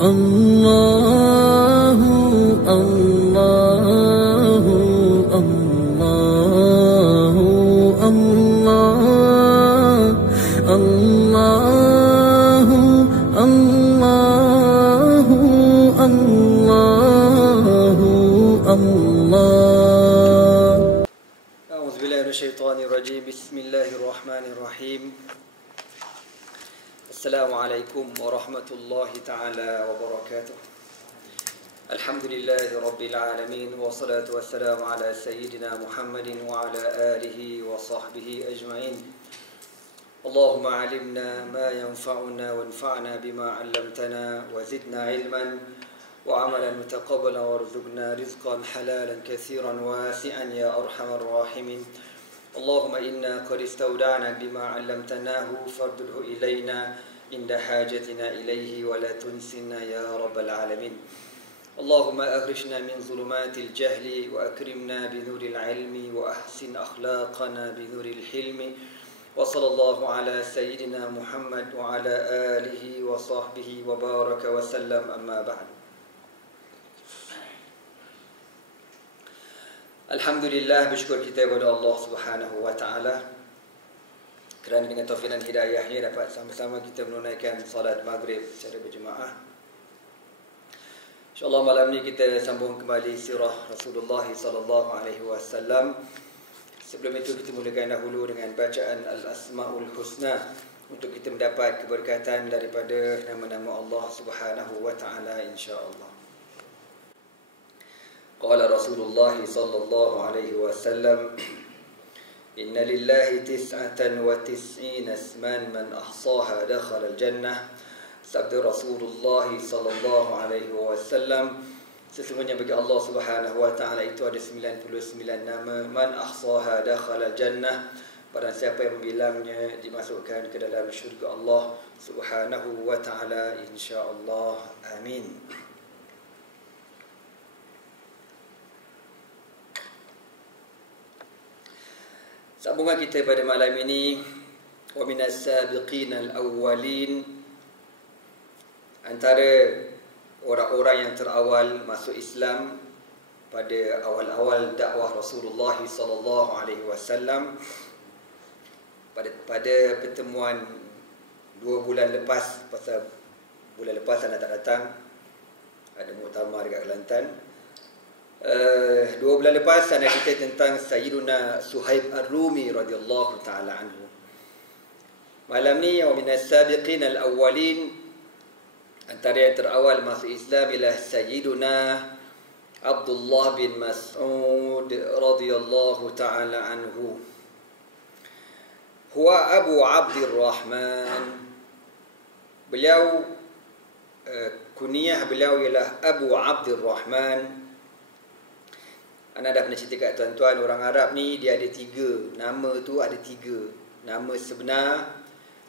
الله الله الله الله الله الله الله الله. أعوذ بالله من الشيطان الرجيم. بسم الله الرحمن الرحيم. السلام عليكم ورحمة الله تعالى وبركاته. الحمد لله رب العالمين، والصلاة والسلام على سيدنا محمد وعلى آله وصحبه أجمعين. اللهم علمنا ما ينفعنا وانفعنا بما علمتنا وزدنا علما وعملا متقبلا وارزقنا رزقا حلالا كثيرا واسعا يا أرحم الراحمين. اللهم إنا قد استودعناك بما علمتناه فارده إلينا عند حاجتنا إليه ولا تنسنا يا رب العالمين. اللهم أخرجنا من ظلمات الجهل وأكرمنا بنور العلم وأحسن أخلاقنا بنور الحلم. وصلى الله على سيدنا محمد وعلى آله وصحبه وبارك وسلم. أما بعد. Alhamdulillah, bersyukur kita kepada Allah Subhanahu wa taala kerana dengan taufik dan hidayahnya dapat sama-sama kita menunaikan salat maghrib secara berjemaah. InsyaAllah malam ni kita sambung kembali sirah Rasulullah sallallahu alaihi wasallam. Sebelum itu kita mulakan dahulu dengan bacaan Al-Asmaul Husna untuk kita mendapat keberkatan daripada nama-nama Allah Subhanahu wa taala insya-Allah. Qala Rasulullah sallallahu alaihi wasallam, inna lillahi tis'atan wa tis'ina isman man ahsaha dakhala al-jannah. Sabda Rasulullah sallallahu alaihi wasallam, sesungguhnya bagi Allah Subhanahu wa taala itu ada 99 nama. Man ahsaha dakhala al-jannah, barang siapa yang membilangnya dimasukkan ke dalam syurga Allah Subhanahu wa taala insya-Allah. Amin. Sambungan kita pada malam ini, wa minas sabiqin al-awwalin, antara orang-orang yang terawal masuk Islam pada awal-awal dakwah Rasulullah sallallahu alaihi wasallam. Pada pertemuan 2 bulan lepas, pasal bulan lepas anda tak datang, ada muktamar dekat Kelantan. 2 bulan lepas anda cerita tentang Sayyiduna Suhaib Ar-Rumi radhiyallahu ta'ala anhu. Malam ni, wa minas sabiqin al-awwalin, antara yang terawal masuk Islam ialah Sayyiduna Abdullah bin Mas'ud radhiyallahu ta'ala anhu. Huwa Abu Abdurrahman. Beliau, kunyah beliau ialah Abu Abdurrahman. Anda dah pernah cerita kat tuan-tuan, orang Arab ni dia ada 3 nama tu, ada 3 nama sebenar.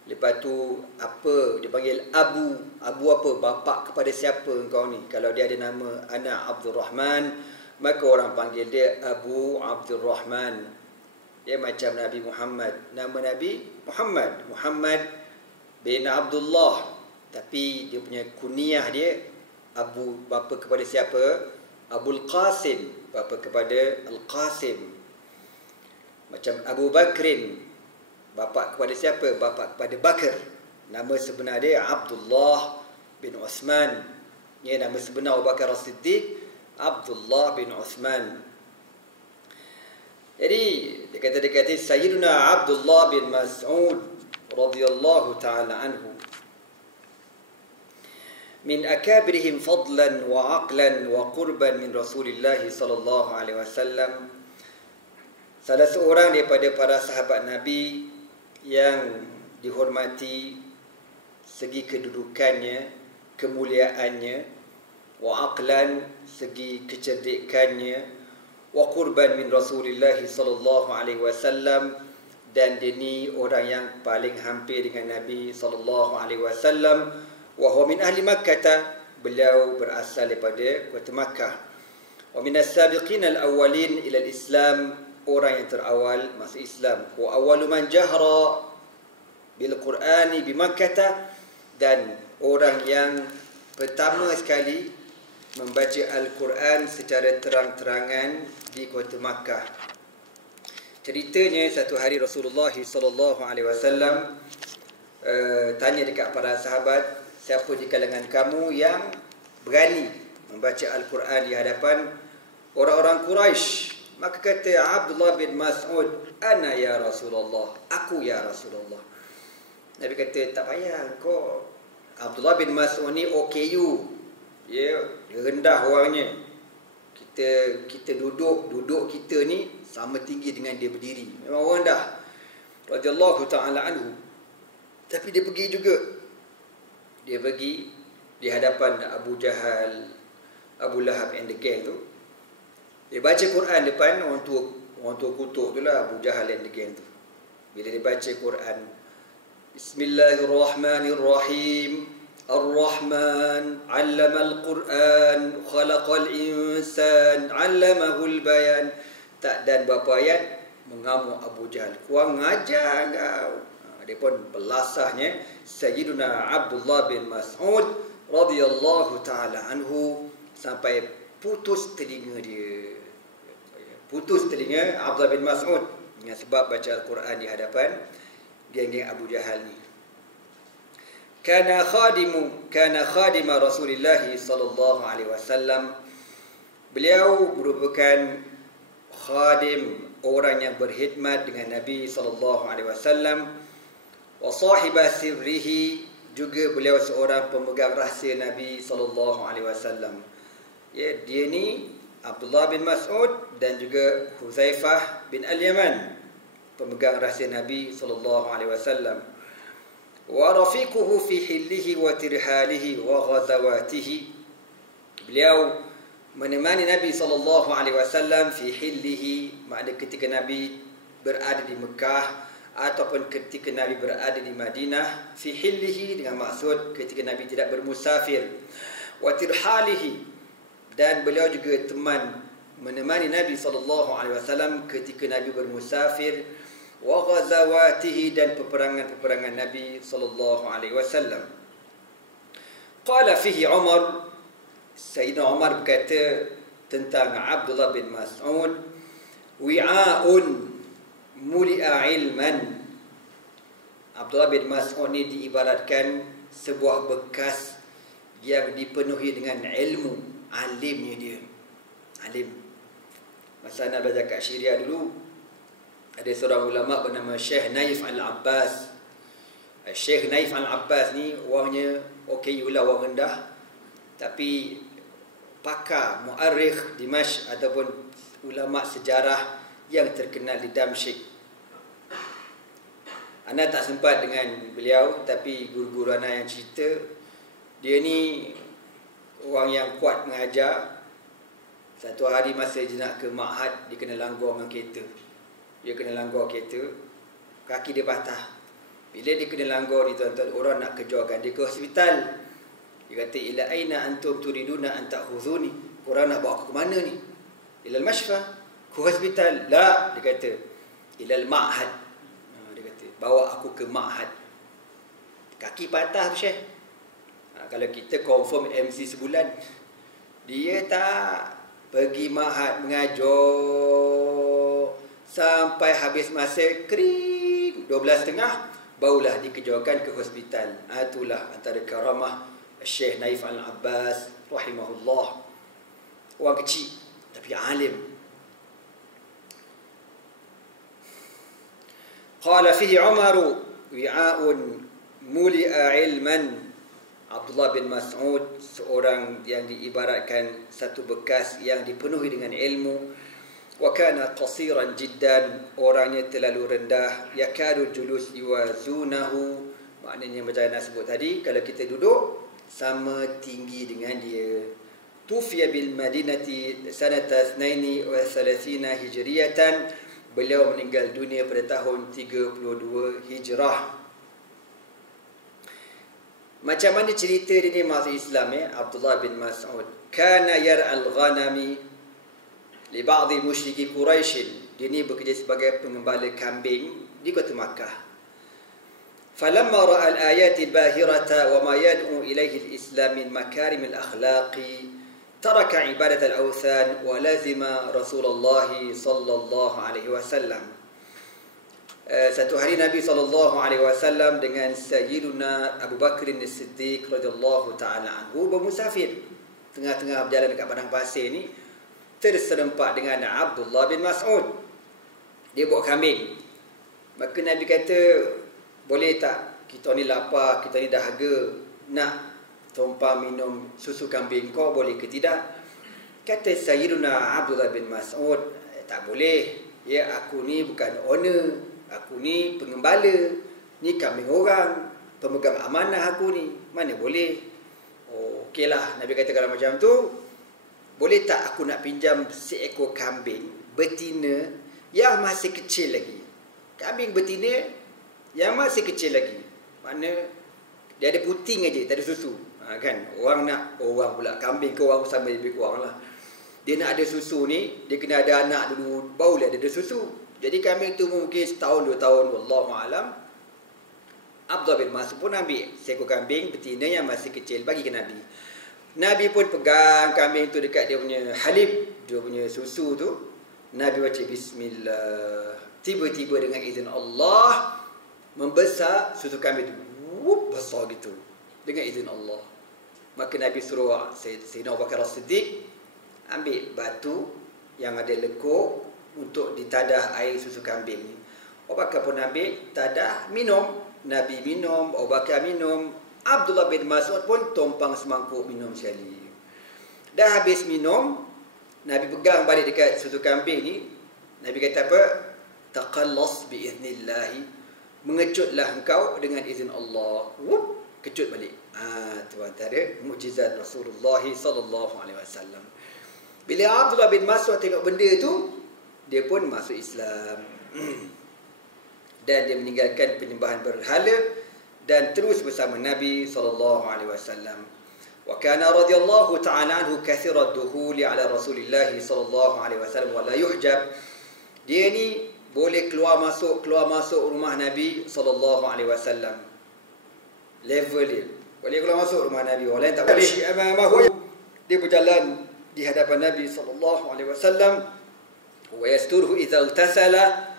Lepas tu apa dia panggil Abu. Abu apa? Bapa kepada siapa engkau ni? Kalau dia ada nama Ana Abdurrahman, maka orang panggil dia Abu Abdurrahman. Dia macam Nabi Muhammad. Nama Nabi Muhammad, Muhammad bin Abdullah, tapi dia punya kunyah dia Abu. Bapa kepada siapa? Abul Qasim, bapa kepada Al-Qasim. Macam Abu Bakrin, bapa kepada siapa? Bapa kepada Bakar. Nama sebenar dia Abdullah bin Uthman. Ini nama sebenar Abu Bakar As-Siddiq, Abdullah bin Uthman. Jadi dia kata Sayyiduna Abdullah bin Mas'ud radhiyallahu ta'ala anhu, min akabirihim fadlan wa aqlan wa qurban min Rasulillah sallallahu alaihi wasallam. Salah seorang daripada para sahabat Nabi yang dihormati segi kedudukannya, kemuliaannya, wa aqlan segi kecerdikannya, wa qurban min Rasulillah sallallahu alaihi wasallam, dan dia ni orang yang paling hampir dengan Nabi sallallahu alaihi wasallam. Wa huwa min ahli Makkah, beliau berasal daripada kota Makkah. Wa minas sabiqin al-awwalin ila al-Islam, orang yang terawal masuk Islam. Wa awwalu man jahra bil Qur'ani bi Makkah, dan orang yang pertama sekali membaca Al-Quran secara terang-terangan di kota Makkah. Ceritanya satu hari Rasulullah SAW tanya dekat para sahabat, siapa di kalangan kamu yang berani membaca Al-Quran di hadapan orang-orang Quraisy? Maka kata Abdullah bin Mas'ud, ana ya Rasulullah, aku ya Rasulullah. Nabi kata, tak payah, kau Abdullah bin Mas'ud ni OKU, dia rendah orangnya. Kita duduk kita ni sama tinggi dengan dia berdiri. Memang orang dah radhiyallahu ta'ala anhu. Tapi dia pergi juga. Dia pergi di hadapan Abu Jahal, Abu Lahab and the gang tu. Dia baca Quran depan orang tua kutuk tu lah, Abu Jahal and the gang tu. Bila dia baca Quran, Bismillahirrahmanirrahim, Ar-Rahman 'allamal Quran, khalaqal insan, 'allamahul bayan. Tak dan berapa ayat mengamuk Abu Jahal. Kurang ajar kau. Dia pun belasahnya Sayyiduna Abdullah bin Mas'ud radhiyallahu ta'ala anhu sampai putus telinga dia. Putus telinga Abdullah bin Mas'ud dengan sebab baca Al-Quran di hadapan geng-geng Abu Jahal ni. Kana khadima Rasulullah sallallahu alaihi wasallam. Beliau merupakan khadim, orang yang berkhidmat dengan Nabi sallallahu alaihi wasallam. Wa sahiba sirrihi, juga beliau seorang pemegang rahsia Nabi sallallahu alaihi wasallam. Ya, dia ni Abdullah bin Mas'ud dan juga Huzaifah bin Al-Yaman, pemegang rahsia Nabi sallallahu alaihi wasallam. Wa rafiquhu fi hillihi wa tirhalihi wa ghazawatihi. Beliau menemani Nabi sallallahu alaihi wasallam fi hillihi, makna ketika Nabi berada di Mekah ataupun ketika Nabi berada di Madinah. Fi hillihi dengan maksud ketika Nabi tidak bermusafir. Wa tirhalihi, dan beliau juga menemani Nabi SAW ketika Nabi bermusafir. Wa ghazawatihi, dan peperangan-peperangan Nabi SAW. Qala fihi Umar, Sayyidina Umar berkata tentang Abdullah bin Mas'ud, wi'a'un muli'a ilman. Abdullah bin Mas'ud ni diibaratkan sebuah bekas yang dipenuhi dengan ilmu. Alimnya dia, alim. Masa nak belajar kat Syria dulu, ada seorang ulama bernama Syekh Naif Al-Abbas. Syekh Naif Al-Abbas ni orangnya lah, orang rendah, tapi pakar mu'arrikh Dimashq ataupun ulama sejarah yang terkenal di Damsyik. Ana tak sempat dengan beliau, tapi guru-guru ana yang cerita, dia ni orang yang kuat mengajar. Satu hari masa dia nak ke Ma'had, dia kena langgar dengan kereta. Dia kena langgar kereta, kaki dia patah. Bila dia kena langgar ni tuan-tuan, orang nak kejarkan dia ke hospital. Dia kata, ila aina antum turiduna an ta'khudhuni? Orang nak bawa aku ke mana ni? Ila al-mashfa, ke hospital. La, dia kata, ila al-Ma'had. Dia kata, bawa aku ke Ma'had. Kaki patah tu, Syekh. Kalau kita confirm MC sebulan, dia tak pergi Ma'had mengajar sampai habis masa kering 12.30, barulah dikejarkan ke hospital. Itulah antara karamah Syekh Naif Al-Abbas rahimahullah. Orang kecil tapi alim. Qala fihi Umar wi'a'un muli'a ilman. Abdullah bin Mas'ud seorang yang diibaratkan satu bekas yang dipenuhi dengan ilmu. Wa kana qasiran jiddan, orangnya terlalu rendah. Yakadu julus yuwazunahu, maknanya macam nak sebut tadi, kalau kita duduk sama tinggi dengan dia. Tufiya bil Madinati sanata 32 hijriyatan, beliau meninggal dunia pada tahun 32 Hijrah. Macam mana cerita dia ni masuk Islam ya, Abdullah bin Mas'ud. Kana yar'al ghanami li ba'dhi musyriki Quraisy. Dia ni bekerja sebagai pengembala kambing di kota Makkah. فلما رأى الآيات الباهرة وما يدعو إليه الإسلام من مكارم الأخلاق ترك عبادة الأوثان ولزم رسول الله صلى الله عليه وسلم. Satu hari Nabi SAW dengan Sayyiduna Abu Bakr As-Siddiq radhiyallahu ta'ala anhu bermusafir. Tengah-tengah berjalan dekat padang pasir ni, terserempak dengan Abdullah bin Mas'ud. Dia bawa kambing. Maka Nabi kata, boleh tak kita ni lapar, kita ni dahaga, nak tumpah minum susu kambing kau, boleh ke tidak? Kata Sayyiduna Abdullah bin Mas'ud, tak boleh. Ya, aku ni bukan owner, aku ni pengembala, ni kambing orang, pemegang amanah aku ni, mana boleh. Oh, okeylah. Nabi kata kalau macam tu, boleh tak aku nak pinjam seekor kambing betina yang masih kecil lagi. Kambing betina yang masih kecil lagi. Mana dia ada puting aja, tak ada susu. Kan? Orang pula kambing ke orang sama lebih kurang lah. Dia nak ada susu ni, dia kena ada anak dulu, barulah dia ada susu. Jadi kambing tu mungkin setahun, 2 tahun, wallahu alam. Abdullah bin Mas'ud pun ambil seekor kambing betina yang masih kecil, bagi ke Nabi. Nabi pun pegang kambing tu dekat dia punya halib, dia punya susu tu. Nabi baca bismillah. Tiba-tiba dengan izin Allah, membesar susu kambing tu. Besar gitu. Dengan izin Allah. Maka Nabi suruh Sayyidina Abu Bakar As-Siddiq ambil batu yang ada lekuk untuk ditadah air susu kambing ni. Abu Bakar pun ambil tadah, minum. Nabi minum, Abu Bakar minum, Abdullah bin Mas'ud pun tumpang semangkuk minum sekali. Dah habis minum, Nabi pegang balik dekat susu kambing ni. Nabi kata apa? Taqallas biiznillah. Mengecutlah engkau dengan izin Allah. Kecut balik. Tu antara mukjizat Rasulullah sallallahu alaihi wasallam. Bila Abdullah bin Mas'ud tengok benda tu, dia pun masuk Islam. Dan dia meninggalkan penyembahan berhala dan terus bersama Nabi sallallahu alaihi wasallam. Wa kana radhiyallahu ta'ala anhu katsira ad-dukhuli ala Rasulillah sallallahu alaihi wasallam wa la yuhjab. Dia ni boleh keluar masuk rumah Nabi sallallahu alaihi wasallam. Level dia. Boleh keluar masuk rumah Nabi, orang lain tak boleh. Dia berjalan di hadapan Nabi sallallahu alaihi wasallam. Wa yasturuhu idza ightasala.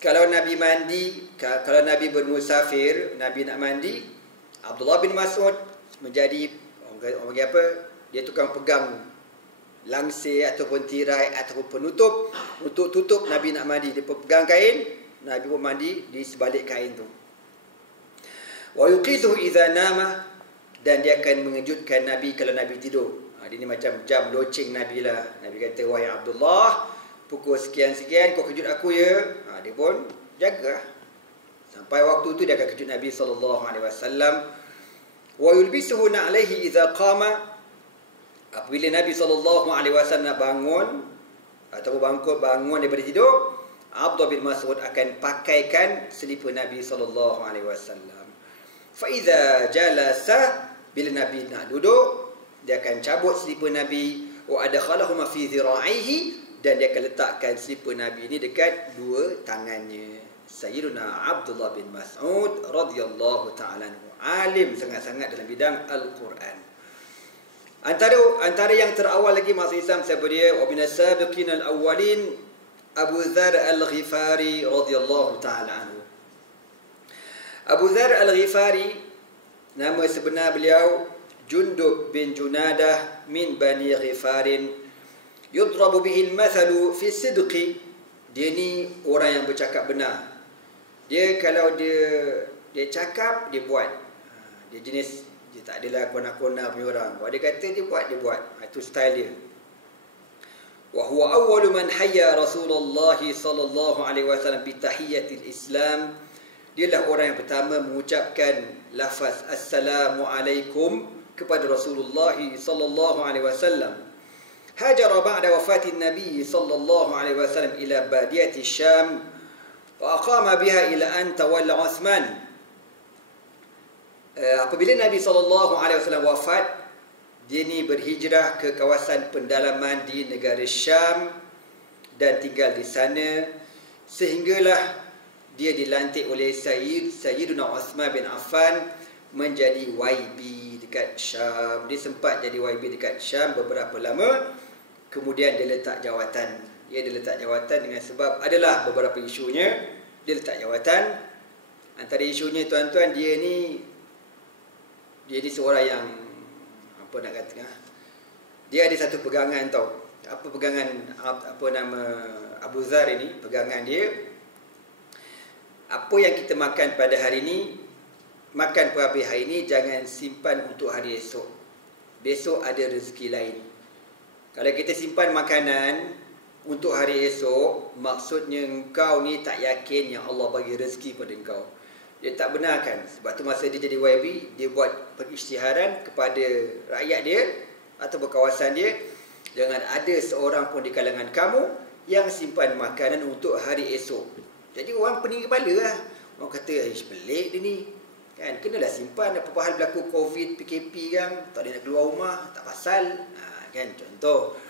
Kalau Nabi mandi, kalau Nabi bermusafir, Nabi nak mandi, Abdullah bin Mas'ud menjadi orang apa? Dia tukang pegang langsir ataupun tirai ataupun penutup untuk tutup Nabi nak mandi. Dia pegang kain, Nabi pun mandi di sebalik kain tu. Wa yuqidhu idza nama, dan dia akan mengejutkan Nabi kalau Nabi tidur. Dia ni macam jam loceng Nabi lah. Nabi kata, wahai Abdullah, pukul sekian-sekian kau kejut aku ya. Dia pun jaga. Sampai waktu tu dia akan kejut Nabi sallallahu alaihi wasallam. Wa yulbisuhu na'alaihi idza qama. Apabila Nabi sallallahu alaihi wasallam nak bangun ataupun bangun daripada tidur, Abdullah bin Mas'ud akan pakaikan selipar Nabi sallallahu alaihi wasallam. Fa idza jalasa, bila Nabi nak duduk, dia akan cabut selipar Nabi, wa adkhalahuma fi dhira'ihi, dan dia akan letakkan selipar Nabi ini dekat 2 tangannya. Sayyiduna Abdullah bin Mas'ud radhiyallahu ta'ala anhu, alim sangat-sangat dalam bidang Al-Quran. Antara yang terawal lagi masuk Islam siapa dia? Wa minas sabiqin al-awwalin Abu Dzar Al-Ghifari radhiyallahu ta'ala anhu. Abu Dzar Al-Ghifari, nama sebenar beliau Jundub bin Junadah min Bani Ghifarin, yudrabu bihil mathalu fi sidqi. Dia ni orang yang bercakap benar. Dia kalau dia cakap, dia buat. Dia jenis, dia tak adalah kona-kona punya orang. Kalau dia kata dia buat, dia buat. Itu style dia. Wa huwa awwalu man hayya Rasulullah sallallahu alaihi wasallam bi tahiyyatil Islam. Dialah orang yang pertama mengucapkan lafaz assalamu alaikum kepada Rasulullah sallallahu alaihi wasallam. Hajar ba'da wafatin Nabi sallallahu alaihi wasallam ila badiyati Syam wa aqama biha ila an tawalla Uthman. Apabila Nabi sallallahu alaihi wasallam wafat, dia ni berhijrah ke kawasan pendalaman di negara Syam dan tinggal di sana sehinggalah dia dilantik oleh Sayyiduna Uthman bin Affan menjadi YB dekat Syam. Dia sempat jadi YB dekat Syam beberapa lama. Kemudian dia letak jawatan. Dia letak jawatan dengan sebab adalah beberapa isunya. Dia letak jawatan. Antara isunya tuan-tuan, dia ni seorang yang apa nak kata, dia ada satu pegangan tau. Apa pegangan, apa nama Abu Dzar ini, pegangan dia, apa yang kita makan pada hari ini, makan per habis hari ini, jangan simpan untuk hari esok. Besok ada rezeki lain. Kalau kita simpan makanan untuk hari esok, maksudnya engkau ni tak yakin yang Allah bagi rezeki pada engkau. Dia tak benarkan. Sebab tu masa dia jadi YB, dia buat pengisytiharan kepada rakyat dia atau kawasan dia, jangan ada seorang pun di kalangan kamu yang simpan makanan untuk hari esok. Jadi orang pening kepala lah. Orang kata, pelik dia ni. Kan, kenalah simpan. Apa-apa hal berlaku COVID, PKP kan, tak boleh nak keluar rumah, tak pasal. Kan, contoh.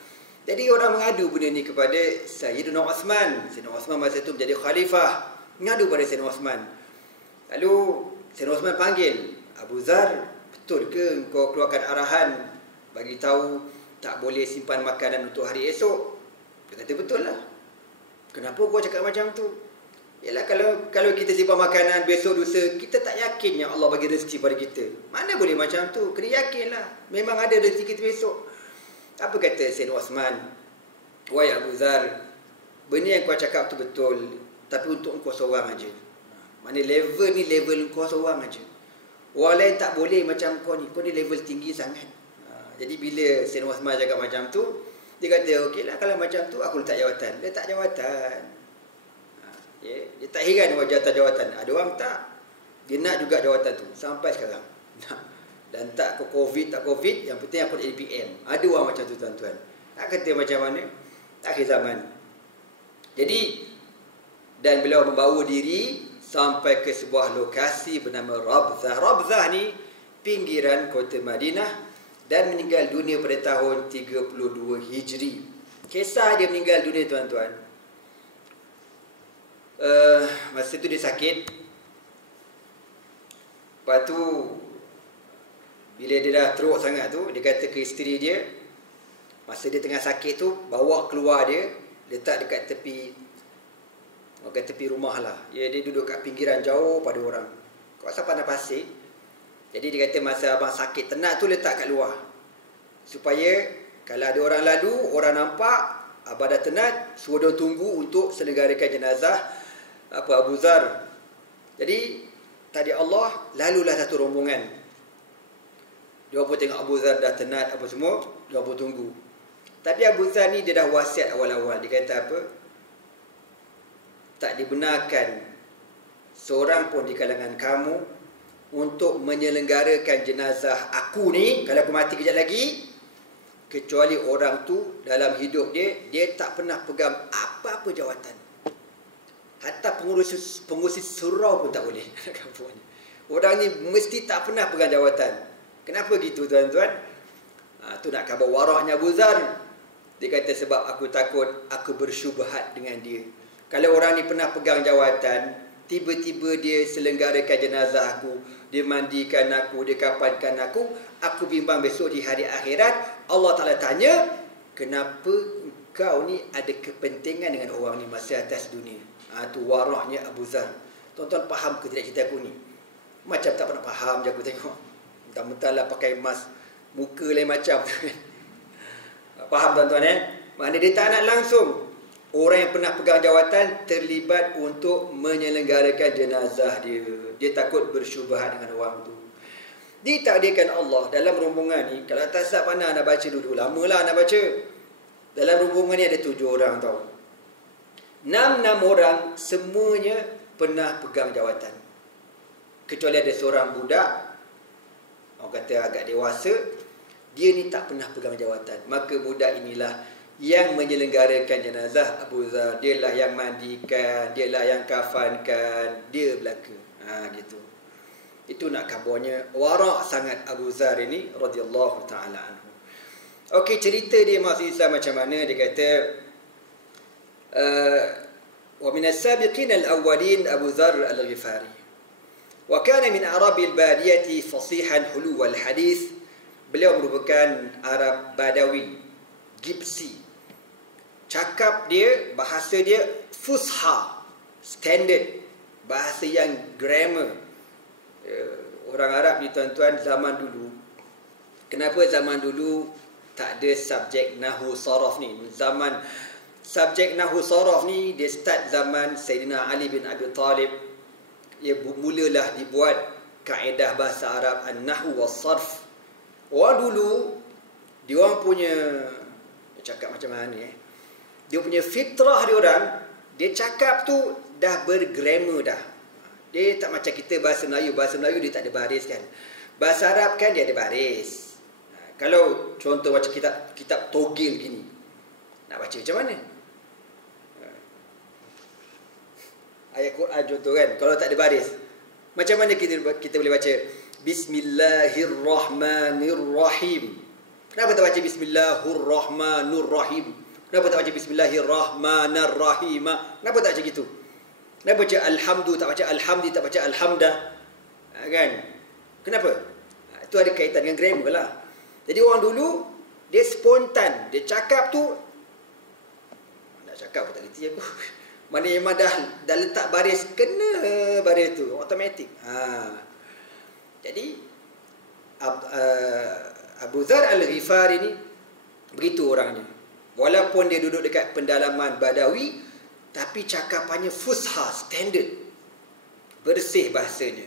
Jadi orang mengadu benda ni kepada Sayyidina Uthman. Sayyidina Uthman masa tu menjadi khalifah. Mengadu pada Sayyidina Uthman. Lalu Sayyidina Uthman panggil, Abu Dzar, betul ke kau keluarkan arahan bagi tahu tak boleh simpan makanan untuk hari esok? Dia kata betul lah. Kenapa kau cakap macam tu? Yalah, kalau kita simpan makanan besok lusa, kita tak yakin yang Allah bagi rezeki pada kita. Mana boleh macam tu? Kena yakin lah. Memang ada rezeki kita besok. Apa kata Sayyidina Uthman? Wahai Abu Dzar, benda yang kau cakap tu betul, tapi untuk engkau seorang aja. Mana level ni level kau seorang aja. Orang lain tak boleh macam kau ni. Kau ni level tinggi sangat. Jadi bila Sayyidina Uthman cakap macam tu, dia kata, okey lah kalau macam tu aku letak jawatan. Letak jawatan. Dia tak heran dengan jawatan. Ada orang tak. Dia nak juga jawatan tu. Sampai sekarang. Dan tak COVID, tak COVID, yang penting aku jadi PM. Ada orang macam tu tuan-tuan. Nak kata macam mana? Akhir zaman. Jadi, dan beliau membawa diri sampai ke sebuah lokasi bernama Rabzah. Rabzah ni pinggiran kota Madinah dan meninggal dunia pada tahun 32 Hijri. Kisah dia meninggal dunia tuan-tuan. Masa tu dia sakit. Lepas tu bila dia dah teruk sangat tu, dia kata ke isteri dia, masa dia tengah sakit tu, bawa keluar dia, letak dekat tepi, tepi rumah lah. Dia duduk kat pinggiran jauh pada orang. Kawasan padang pasir. Jadi dia kata masa abang sakit tenat tu letak kat luar. Supaya kalau ada orang lalu, orang nampak abang dah tenat, suruh dia tunggu untuk selenggarakan jenazah Abu Dzar. Jadi tadi Allah, lalulah satu rombongan. Dia pun tengok Abu Dzar dah tenat apa semua, dia pun tunggu. Tapi Abu Dzar ni dia dah wasiat awal-awal. Dia kata apa? Tak dibenarkan seorang pun di kalangan kamu untuk menyelenggarakan jenazah aku ni kalau aku mati kejap lagi, kecuali orang tu dalam hidup dia tak pernah pegang apa-apa jawatan. Hatta pengurusi surau pun tak boleh. Orang ni mesti tak pernah pegang jawatan. Kenapa gitu tuan-tuan? Tu nak khabar waraknya Abu Dzar. Dia kata sebab aku takut aku bersyubhat dengan dia. Kalau orang ni pernah pegang jawatan, tiba-tiba dia selenggarakan jenazah aku, dia mandikan aku, dia kafankan aku bimbang besok di hari akhirat Allah Ta'ala tanya, kenapa kau ni ada kepentingan dengan orang ni masa atas dunia? Tu waraknya Abu Dzar. Tuan-tuan faham ke tidak cerita aku ni? Macam tak pernah faham je aku tengok. Mentang-mentang lah pakai mask, muka lain macam. Faham tuan-tuan Mana dia tak nak langsung orang yang pernah pegang jawatan terlibat untuk menyelenggarakan jenazah dia. Dia takut bersyubhat dengan orang tu. Ditakdirkan Allah dalam rombongan ni, kalau tak sabar mana nak baca dulu, lamalah nak baca. Dalam rombongan ni ada 7 orang tau. 6 orang semuanya pernah pegang jawatan. Kecuali ada seorang budak, orang kata agak dewasa, dia ni tak pernah pegang jawatan. Maka budak inilah yang menyelenggarakan jenazah Abu Dzar. Dialah yang mandikan, dialah yang kafankan, dia belaka. Gitu. Itu nak khabarnya warak sangat Abu Dzar ini radhiyallahu taala anhu. Okey, cerita dia masuk Islam macam mana? Dia kata Wa min as-sabiqin al-awwalin Abu Dzar al-Ghifari. Wa kana min Arabil badiyati fasihan hulu wal hadis. Beliau merupakan Arab Badawi, Gipsi. Cakap dia, bahasa dia fusha, standard, bahasa yang grammar. Orang Arab ni tuan-tuan zaman dulu, kenapa zaman dulu tak ada subjek nahwu saraf ni? Zaman subjek nahwu saraf ni dia start zaman Sayyidina Ali bin Abi Talib. Ia mulalah dibuat kaedah bahasa Arab an-nahwu was-sarf. Orang dulu dia orang punya, cakap macam mana dia punya fitrah dia orang, dia cakap tu dah bergrammar dah. Dia tak macam kita bahasa Melayu dia tak ada baris kan. Bahasa Arab kan dia ada baris. Kalau contoh macam kitab Togil gini, nak baca macam mana? Ayat Quran contoh kan, kalau tak ada baris, macam mana kita boleh baca Bismillahirrahmanirrahim? Kenapa tak baca Bismillahirrahmanirrahim? Kenapa tak baca Bismillahirrahmanirrahim? Kenapa tak baca gitu? Kenapa baca Alhamdu, tak baca Alhamdi, tak baca Alhamdah? Kan? Kenapa? Itu ada kaitan dengan grammar lah. Jadi orang dulu dia spontan, dia cakap tu, nak cakap pun tak reti aku. Mana memang dah letak baris, kena baris tu automatik. Jadi Abu Dzar al-Ghifari ni begitu orangnya. Walaupun dia duduk dekat pendalaman Badawi, tapi cakapannya fusha, standard, bersih bahasanya.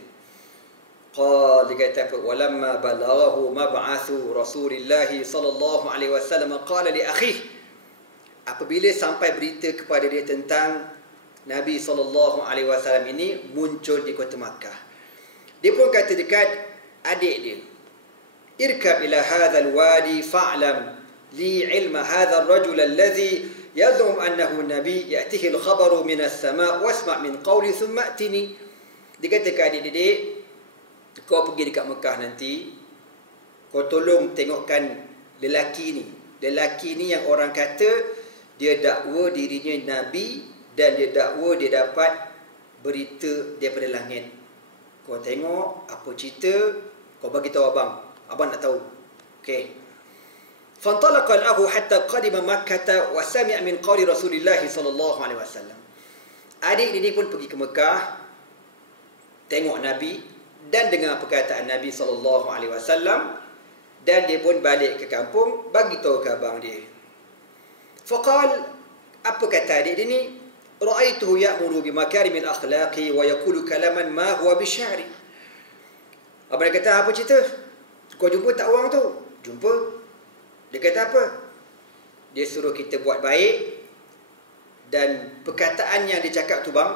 Dia kata apa? Walamma balaghahu mab'athu Rasulillah sallallahu alaihi wasallam qala li akhihi. Apabila sampai berita kepada dia tentang Nabi sallallahu alaihi wasallam ini muncul di kota Makkah, dia pun kata dekat adik dia, irkab ila hadzal wadi fa'lam li ilma hadzal rajul alladhi yazum annahu nabi ya'tihi al-khabaru min as-sama' wasma' min qawli thumma atini. Dia kata kepada adik-adik, kau pergi dekat Mekah nanti, kau tolong tengokkan lelaki ni yang orang kata dia dakwa dirinya nabi dan dia dakwa dia dapat berita daripada langit. Kau tengok apa cerita, kau bagi tahu abang nak tahu. Okey. Fantalaqa al-akhu hatta qadima Makkah wa sami'a min qawli Rasulillah sallallahu alaihi wasallam. Adik ini pun pergi ke Mekah, tengok Nabi dan dengar perkataan Nabi sallallahu alaihi wasallam, dan dia pun balik ke kampung bagi tahu ke abang dia. Faqal, apa kata adik dia ni? Ra'aituhu ya'muru bi makarimil akhlaqi wa yaqulu kalaman ma huwa bisya'ri. Abang dia kata, apa cerita? Kau jumpa tak orang tu? Jumpa. Dia kata apa? Dia suruh kita buat baik, dan perkataan yang dia cakap tu bang,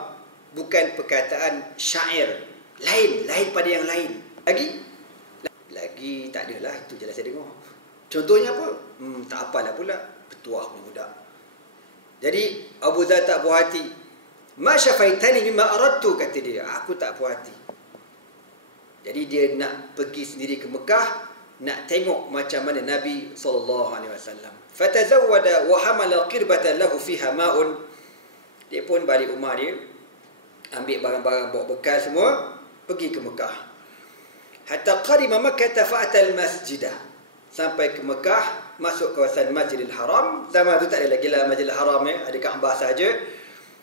bukan perkataan syair. Lain pada yang lain. Lagi tak adalah, itu je lah saya dengar. Contohnya apa? Tak apalah pula. Petuah punya budak. Jadi Abu Dzar tak puas hati. Ma syafaitani mimma aradtu, kata dia. Aku tak puas hati. Jadi dia nak pergi sendiri ke Mekah, nak tengok macam mana Nabi SAW. Fatazawwada wa hamala qirbatan lahu fiha ma'un. Dia pun balik rumah dia, ambil barang-barang bawa bekal semua, pergi ke Mekah. Hatta qadima Makkah fa'ata al-masjidah. Sampai ke Mekah, masuk kawasan Masjidil Haram. Zaman tu tak ada lagi lah Masjidil Haram, ada Kaabah saja.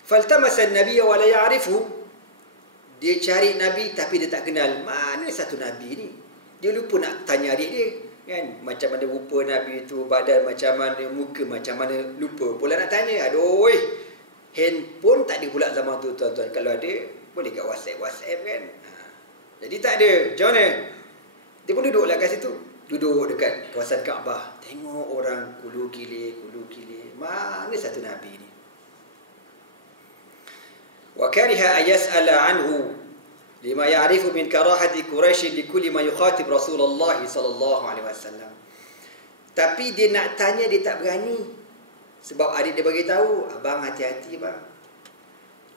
Faltamasa an-nabiy wa la ya'rifu. Dia cari Nabi tapi dia tak kenal. Mana satu Nabi ni? Dia lupa nak tanya adik dia, kan? Macam mana rupa Nabi tu, badan macam mana, muka macam mana, lupa pula nak tanya. Aduh, handphone tak ada pula zaman tu tuan-tuan. Kalau ada, boleh kat WhatsApp kan. Jadi tak ada. Macam mana? Dia pun duduklah kat situ. Duduk dekat kawasan Kaabah, tengok orang kulu kilir. Mana satu Nabi ni? Wa kariha ayas'ala anhu lima ya'rifu min karahati Quraisy li kulli ma yukhatib Rasulullah sallallahu alaihi wasallam. Tapi dia nak tanya, dia tak berani. Sebab adik dia bagi tahu, abang hati-hati bang.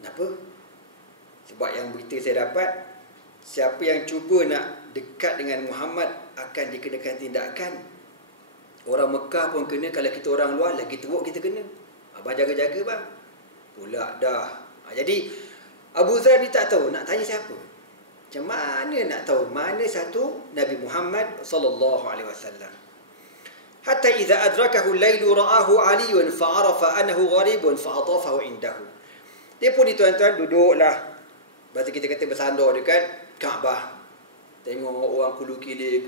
Kenapa? Sebab yang berita saya dapat, siapa yang cuba nak dekat dengan Muhammad akan dikenakan tindakan. Orang Mekah pun kena, kalau kita orang luar lagi teruk kita kena. Abang jaga-jaga bang. Pula dah Jadi Abu Dzar ni tak tahu nak tanya siapa. Macam mana nak tahu mana satu Nabi Muhammad sallallahu alaihi wasallam. Hatta idza adrakahu al-lailu ra'ahu 'aliyun fa'arafa annahu gharibun fa'adafahu indahu. Dia pun ni tuan-tuan duduklah. Bahasa kita kata bersandar dekat Kaabah. Tengok orang kulu kilir.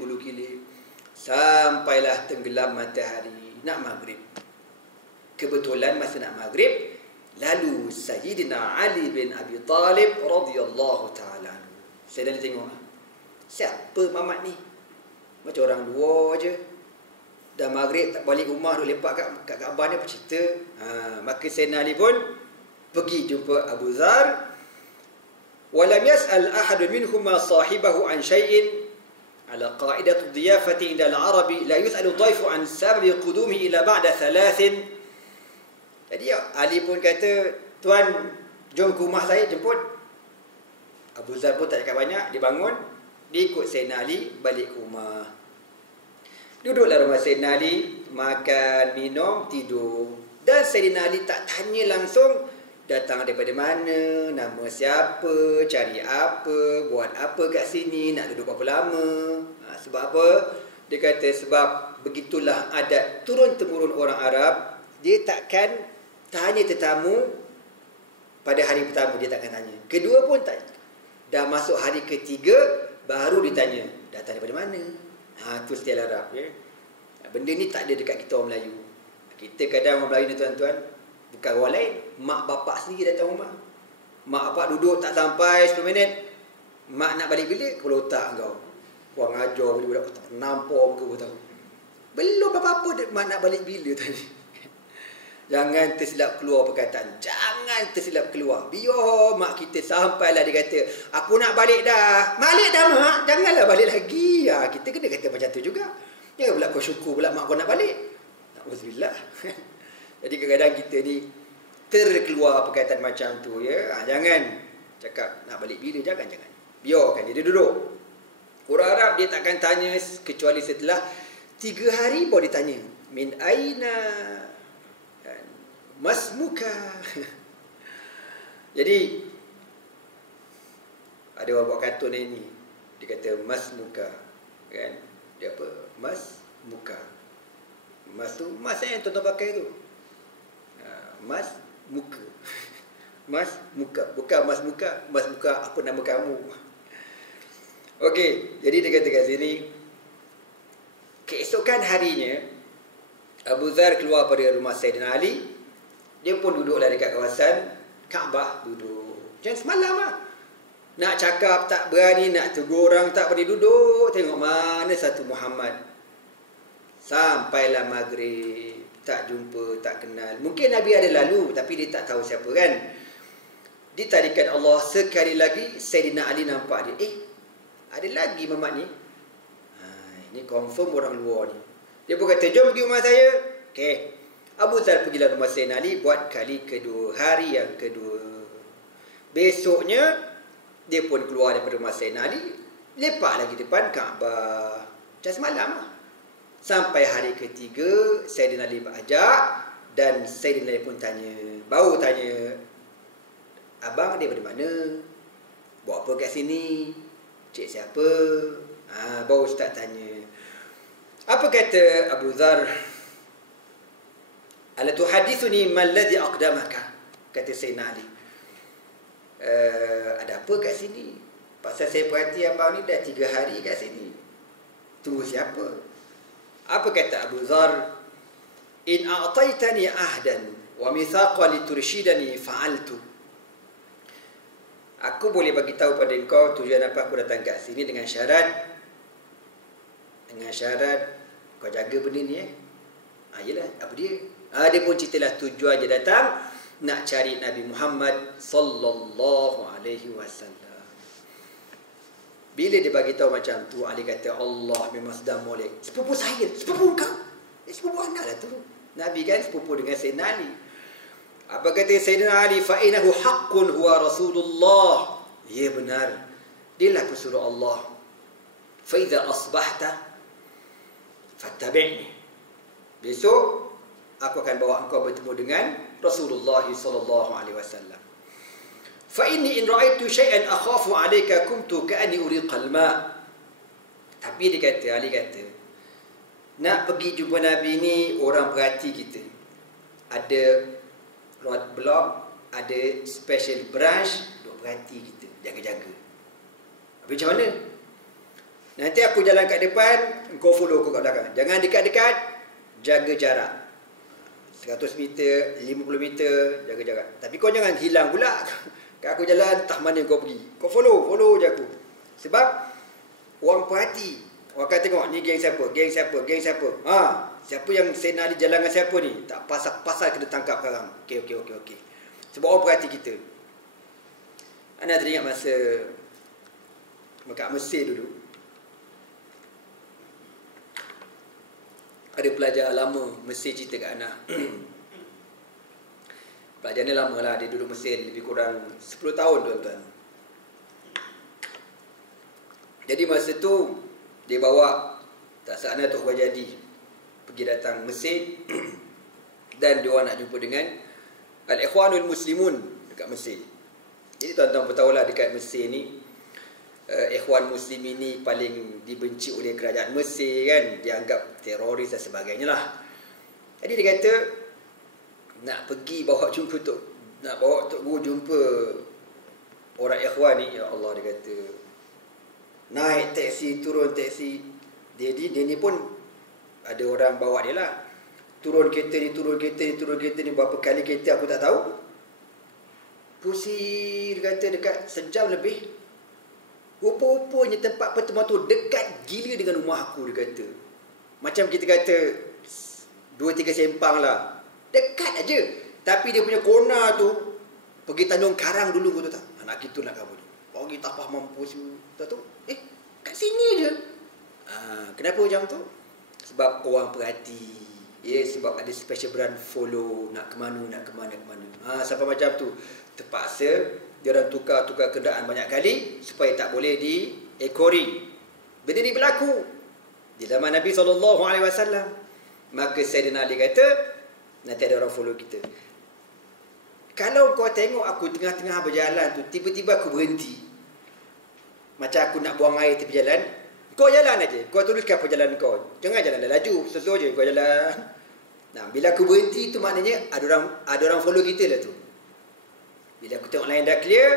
Sampailah tenggelam matahari nak maghrib. Kebetulan masa nak maghrib, lalu Sayyidina Ali bin Abi Talib radhiyallahu ta'ala. Saya dah tengok. Siapa Mamat ni? Macam orang dua je. Dah maghrib tak balik rumah, duk lepak kat Kaabah ni apa cerita? Maka Sayyidina Ali pun pergi jumpa Abu Dzar. Walam yas'al ahad minhuma sahibahu an syai'in ala qa'idatu dhiyafati inda al-arabi la yus'alu dhaifu an sababi qudumi ila ba'da thalathin. Jadi Ali pun kata, tuan jom ke rumah saya jemput. Abu Dzar pun tak cakap banyak, dia bangun, dia ikut Sayyidina Ali balik ke rumah. Duduklah rumah Sayyidina Ali, makan, minum, tidur. Dan Sayyidina Ali tak tanya langsung datang daripada mana, nama siapa, cari apa, buat apa kat sini, nak duduk berapa lama. Sebab apa? Dia kata sebab begitulah adat turun-temurun orang Arab. Dia takkan tanya tetamu pada hari pertama, dia takkan tanya. Kedua pun tak. Dah masuk hari ketiga baru ditanya, datang daripada mana? Itu style Arab, ya. Benda ni tak ada dekat kita orang Melayu. Kita kadang orang Melayu ni tuan-tuan, bukan orang lain, mak bapak sendiri datang rumah. Mak bapak duduk tak sampai 10 minit, mak nak balik bila? Kepala otak kau. Orang ajar budak tak nampar ke tahu. Belum apa-apa mak nak balik bila tadi. Jangan tersilap keluar perkataan. Jangan tersilap keluar. Biar mak kita sampailah dia kata, aku nak balik dah. Balik dah mak. Janganlah balik lagi. Kita kena kata macam tu juga. Jangan pula kau syukur pula mak kau nak balik. Na'udzubillah. Jadi kadang-kadang kita ni terkeluar perkataan macam tu, ya. Jangan cakap nak balik bila. Jangan. Biarkan dia duduk. Orang Arab dia takkan tanya kecuali setelah 3 hari baru dia tanya. Min aina masmuka. Jadi ada orang buat kartun ni, dia kata masmuka, kan? Dia apa? Mas muka. Mas tu mas yang tuan-tuan pakai tu. Mas muka. Mas muka, bukan mas muka. Mas muka apa nama kamu? Okey, jadi dia kata kat sini, keesokan harinya Abu Dzar keluar pada rumah Sayyidina Ali. Dia pun duduklah dekat kawasan Kaabah, duduk. Macam semalam lah. Nak cakap tak berani, nak tegur orang tak berani, duduk. Tengok mana satu Muhammad. Sampailah maghrib, tak jumpa, tak kenal. Mungkin Nabi ada lalu, tapi dia tak tahu siapa, kan. Ditarikan Allah sekali lagi, Sayyidina Ali nampak dia. Ada lagi Muhammad ni. Ini confirm orang luar ni. Dia pun kata, jom pergi rumah saya. Okey. Abu Dzar pergilah rumah Sayyidina Ali buat kali kedua, hari yang kedua. Besoknya dia pun keluar daripada rumah Sayyidina Ali, lepak lagi depan Kaabah. Macam semalam lah. Sampai hari ketiga Sayyidina Ali berijak dan Sayyidina Ali pun baru tanya, abang daripada mana? Buat apa kat sini? Cik siapa? Baru start tanya. Apa kata Abu Dzar? Ala tuhadithuni mal ladzi aqdamaka, kata Sayyidina Ali. Ada apa kat sini? Pasal saya perhati abang ni dah 3 hari kat sini. Tunggu siapa? Apa kata Abu Dzar? In a'taitani ahdan wa mithaqan liturshidani fa'altu. Aku boleh bagi tahu pada engkau tujuan apa aku datang kat sini dengan syarat kau jaga benda ni, yelah, apa dia? Dia pun ceritalah tujuan dia datang nak cari Nabi Muhammad sallallahu alaihi wasallam. Bila dia bagi tahu macam tu, Ali kata, Allah memang sedang molek. Sepupu saya, sepupu kau. Sepupu anda lah tu. Nabi kan sepupu dengan Sayyidina Ali. Apa kata Sayyidina Ali? Fa innahu haqqun huwa Rasulullah. Ya benar. Dialah pesuruh Allah. Fa idza asbahta fattabi'ni. Besok aku akan bawa engkau bertemu dengan Rasulullah sallallahu alaihi wasallam. Fa inni in ra'aitu syai'an akhafu 'alayka kuntu ka'anni uriqal ma'. Tapi dia kata, Ali kata, nak pergi jumpa Nabi ni orang perhati kita. Ada road block, ada special branch duk perhati kita, jaga-jaga. Habis macam mana? Nanti aku jalan kat depan, kau follow aku kat belakang. Jangan dekat-dekat, jaga jarak. 100 meter, 50 meter, jaga jarak. Tapi kau jangan hilang pula. Kat aku jalan, entah mana kau pergi. Kau follow je aku. Sebab orang perhati. Orang akan tengok ni geng siapa, geng siapa, geng siapa. Siapa yang Sayyidina Ali jalan dengan siapa ni? Tak pasal kena tangkap sekarang. Okey. Sebab orang perhati kita. Anda teringat masa kat Mesir dulu. Ada pelajar lama Mesir cerita kat Ana. Pelajar ni lama lah. Dia duduk Mesir lebih kurang 10 tahun tuan-tuan. Jadi masa tu dia bawa tak Ana Tok Wajadi pergi datang Mesir. Dan dia orang nak jumpa dengan Al-Ikhwanul Muslimun dekat Mesir. Jadi tuan-tuan pun tahulah dekat Mesir ni, Ikhwan Muslim ini paling dibenci oleh kerajaan Mesir kan. Dianggap teroris dan sebagainya lah. Jadi dia kata nak pergi bawa Tok Guru jumpa orang Ikhwan ni. Ya Allah, dia kata naik teksi, turun teksi. Dia ni pun ada orang bawa dia lah. Turun kereta ni, berapa kali kereta aku tak tahu. Pusing, dia kata dekat sejam lebih. Rupa-rupanya tempat pertemuan tu dekat gila dengan rumah aku, dia kata. Macam kita kata 2-3 sempang lah. Dekat aja. Tapi dia punya corner tu pergi Tanjung Karang dulu, kau tahu tak? Anak kita nak kamu ni. Pergi tak faham mampus tu. Kat sini je. Kenapa macam tu? Sebab orang perhati. Sebab ada special brand follow. Nak ke mana. Sampai macam tu. Terpaksa dia orang tukar kenderaan banyak kali supaya tak boleh diekori. Benda ni berlaku di zaman Nabi SAW. Maka Sayyidina Ali kata, nanti ada orang follow kita. Kalau kau tengok aku tengah-tengah berjalan tu, tiba-tiba aku berhenti, macam aku nak buang air tepi jalan, kau jalan aja. Kau teruskan perjalanan kau. Jangan jalan laju, slow je kau jalan. Nah, bila aku berhenti tu maknanya ada orang follow kita lah tu. Bila aku tengok line dah clear,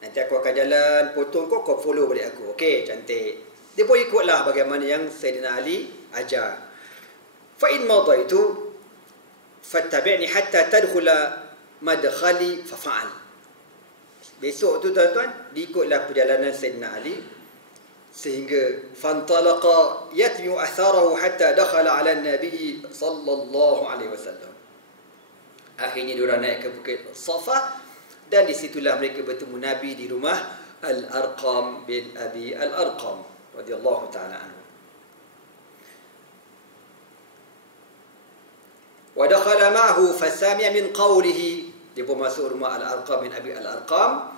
nanti aku akan jalan, potong kau follow balik aku. Okey, cantik. Dia pun ikutlah bagaimana yang Sayyidina Ali ajar. Fa in madaitu fattabi'ni hatta tadkhula madkhali fa fa'al. Besok tu tuan-tuan, diikutlah perjalanan Sayyidina Ali sehingga fantalaqa yatbi'u atharahu hatta dakhala 'ala an-nabi sallallahu alaihi wasallam. Akhirnya diorang naik ke Bukit Safa dan disitulah mereka bertemu Nabi di rumah Al-Arqam bin Abi Al-Arqam radhiyallahu ta'ala anhu. Wa dakhala ma'ahu fasami'a min qawlihi. Dia pun masuk rumah Al-Arqam bin Abi Al-Arqam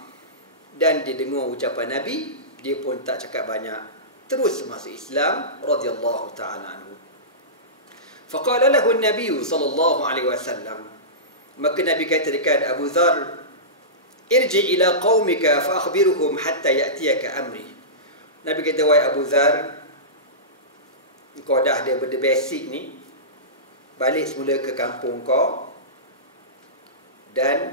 dan dia dengar ucapan Nabi. Dia pun tak cakap banyak, terus masuk Islam radhiyallahu ta'ala anhu. Faqala lahu an-nabiy sallallahu alaihi wasallam. Maka Nabi kata dekat Abu Dzar, irji ila qaumika fa akhbirhum hatta ya'tiyaka amri. Nabi kata, wahai Abu Dzar, kau dah ada benda basic ni, balik semula ke kampung kau dan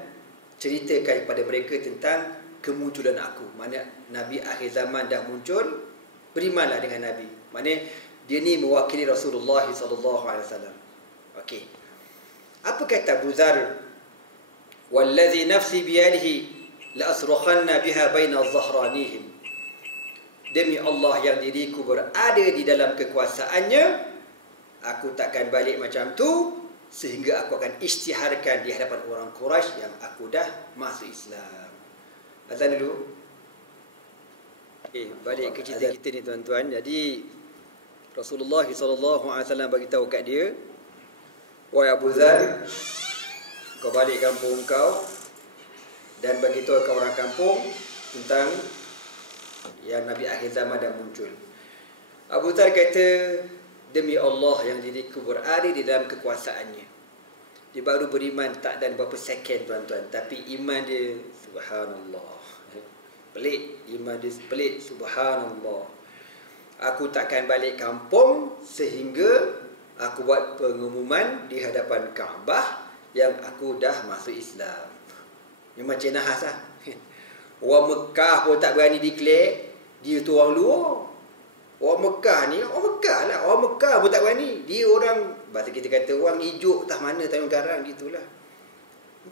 ceritakan kepada mereka tentang kemunculan aku. Mana Nabi akhir zaman dah muncul, berimanlah dengan Nabi. Mana dia ni mewakili Rasulullah sallallahu alaihi wasallam. Okey. Apa kata Abu Dzar? Wallazi nafsi biyadihi la asrukhanna biha baina dhahranihim. Demi Allah yang diriku berada di dalam kekuasaannya, aku takkan balik macam tu sehingga aku akan isytiharkan di hadapan orang Quraisy yang aku dah masuk Islam. Azan dulu. Balik ke cerita kita ni tuan-tuan. Jadi Rasulullah SAW bagi tahu kat dia, wahai Abu Dzar, kau balik kampung kau dan bagi tahu ke orang kampung tentang yang Nabi akhir zaman dah muncul. Abu Dzar kata, demi Allah yang diriku berada di dalam kekuasaannya, Dia baru beriman tak ada berapa second tuan-tuan, tapi iman dia subhanallah. Pelik, iman dia pelik, subhanallah. Aku takkan balik kampung sehingga aku buat pengumuman di hadapan Kaabah yang aku dah masuk Islam. Memang cina khas lah. Orang Mekah pun tak berani declare dia tu orang luar. Orang Mekah ni, orang Mekah lah. Orang Mekah pun tak berani. Dia orang, bahasa kita kata orang hijau tak mana tanjung garang gitulah.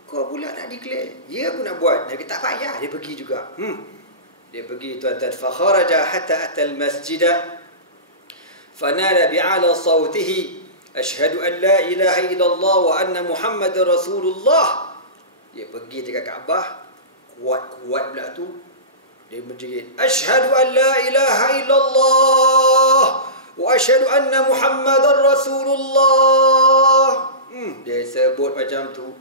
Kau pula nak declare. Dia pun nak buat. Tapi tak payah. Dia pergi juga. Dia pergi tuan-tuan. Fakharaja hatta atal masjidah. Fanada bi'ala sawtihi. Ashhadu an la ilaha illallah wa anna Muhammadar Rasulullah. Dia pergi dekat Kaabah. Kuat-kuat pula tu. Dia menjerit. Ashhadu an la ilaha illallah. Wa ashhadu anna Muhammadar Rasulullah. Dia sebut macam tu.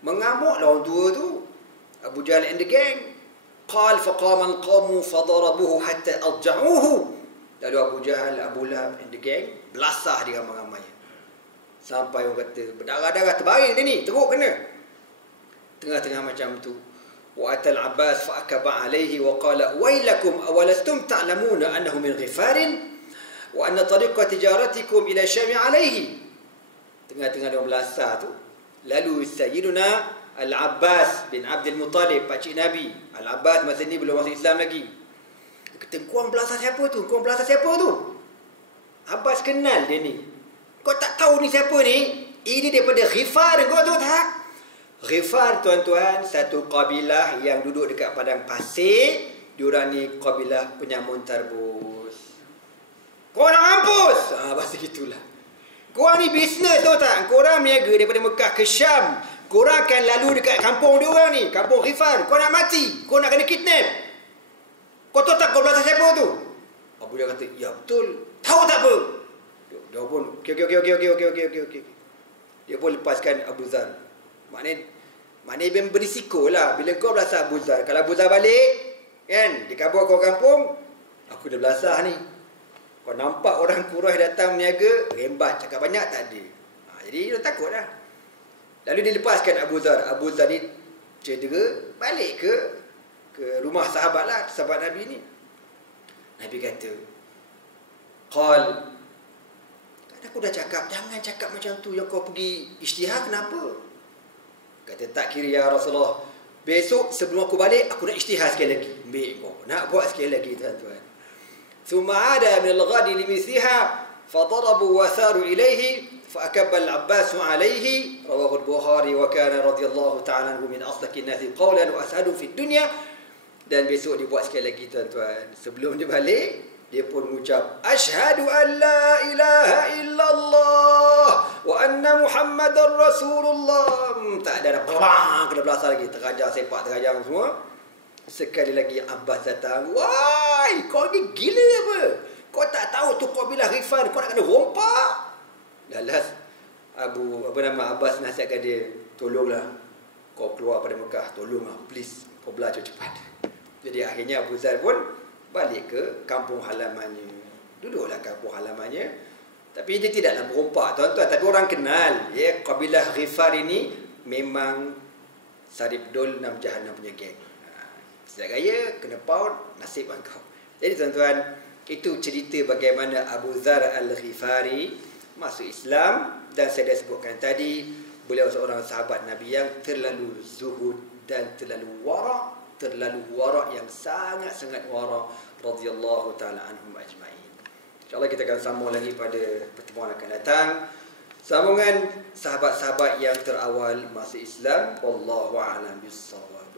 Mengamuklah orang tua tu. Abu Jahal and the gang. Qal faqama al-qawmu fadarabuhu hatta adja'uhu. Lalu Abu Jahal, Abu Lahab and the gang belasah dia ramai-ramai. Sampai orang kata berdarah-darah terbaring dia ni, teruk kena. Tengah-tengah macam tu. Wa atal Abbas fa akaba alaihi wa qala wailakum awalastum ta'lamuna annahu min Ghifarin wa anna tariqa tijaratikum ila Syam alaihi. Tengah-tengah dia belasah tu. Lalu Sayyiduna Al-Abbas bin Abdul Muttalib, pakcik Nabi. Al-Abbas masa ni belum masuk Islam lagi. Dia kata, korang belasah siapa tu? Korang belasah siapa tu? Abbas kenal dia ni. Kau tak tahu ni siapa ni? Ini daripada Ghifar, kau tahu tak? Ghifar tuan-tuan, satu kabilah yang duduk dekat padang pasir. Diorang ni kabilah penyamun tarbus. Kau nak mampus? Bahasa gitulah. Korang ni bisnes tahu tak? Korang berniaga daripada Mekah ke Syam. Korang akan lalu dekat kampung diorang ni, kampung Ghifar. Kau nak mati, kau nak kena kidnap. Kau tahu tak kau belasah siapa tu? Abu Jahal kata, ya betul. Tahu tak apa? Dia pun okey. Dia pun lepaskan Abu Zar. Maknanya berisiko lah. Bila kau belasah Abu Zar, kalau Abu Zar balik kan, dia kabur kau kampung, aku dah belasah ni. Kau nampak orang Quraisy datang berniaga, rembat cakap banyak tak ada. Jadi dia takut lah. Lalu dia lepaskan Abu Zar. Abu Zar ni cedera, balik ke rumah sahabat lah, sahabat Nabi ni. Nabi kata, Qal, kan aku dah cakap, jangan cakap macam tu. Yang kau pergi ijtihad, kenapa? Kata, tak kira ya Rasulullah. Besok sebelum aku balik, aku nak ijtihad sekali lagi. Ambil kau, nak buat sekali lagi tuan-tuan. Thumma ada min al-ghadi limithliha, fadarabu wa tharu ilaihi, فأكب العباس عليه رواه البخاري وكان رضي الله تعالى عنه من أصدق الناس قولا وأسعدهم في الدنيا. Dan besok dia buat sekali lagi tuan-tuan. Sebelum dia balik, dia pun mengucap asyhadu an la ilaha illallah wa anna Muhammadar Rasulullah. Tak ada bang kena belasah lagi, terajang sepak terajang semua. Sekali lagi Abbas datang. Wai, kau ni gila apa? Kau tak tahu tu kabilah Ghifar, kau nak kena rompak? Lalas Abbas nasihatkan dia, tolonglah kau keluar pada Mekah, tolonglah please, kau belajar cepat. Jadi akhirnya Abu Zar pun balik ke kampung halamannya, duduklah kampung halamannya. Tapi dia tidaklah berompak tuan-tuan, tapi orang kenal ya, kabilah Ghifar ini memang Sarip Dol Nam Jahannam punya geng. Sejak gaya kena paut, nasib kau. Jadi tuan-tuan, itu cerita bagaimana Abu Zar Al-Ghifari masuk Islam. Dan saya dah sebutkan tadi, beliau seorang sahabat Nabi yang terlalu zuhud dan terlalu wara' yang sangat-sangat wara' radhiyallahu ta'ala anhum ajma'in. InsyaAllah kita akan sambung lagi pada pertemuan akan datang, sambungan sahabat-sahabat yang terawal masuk Islam. Wallahu a'lam bissawab.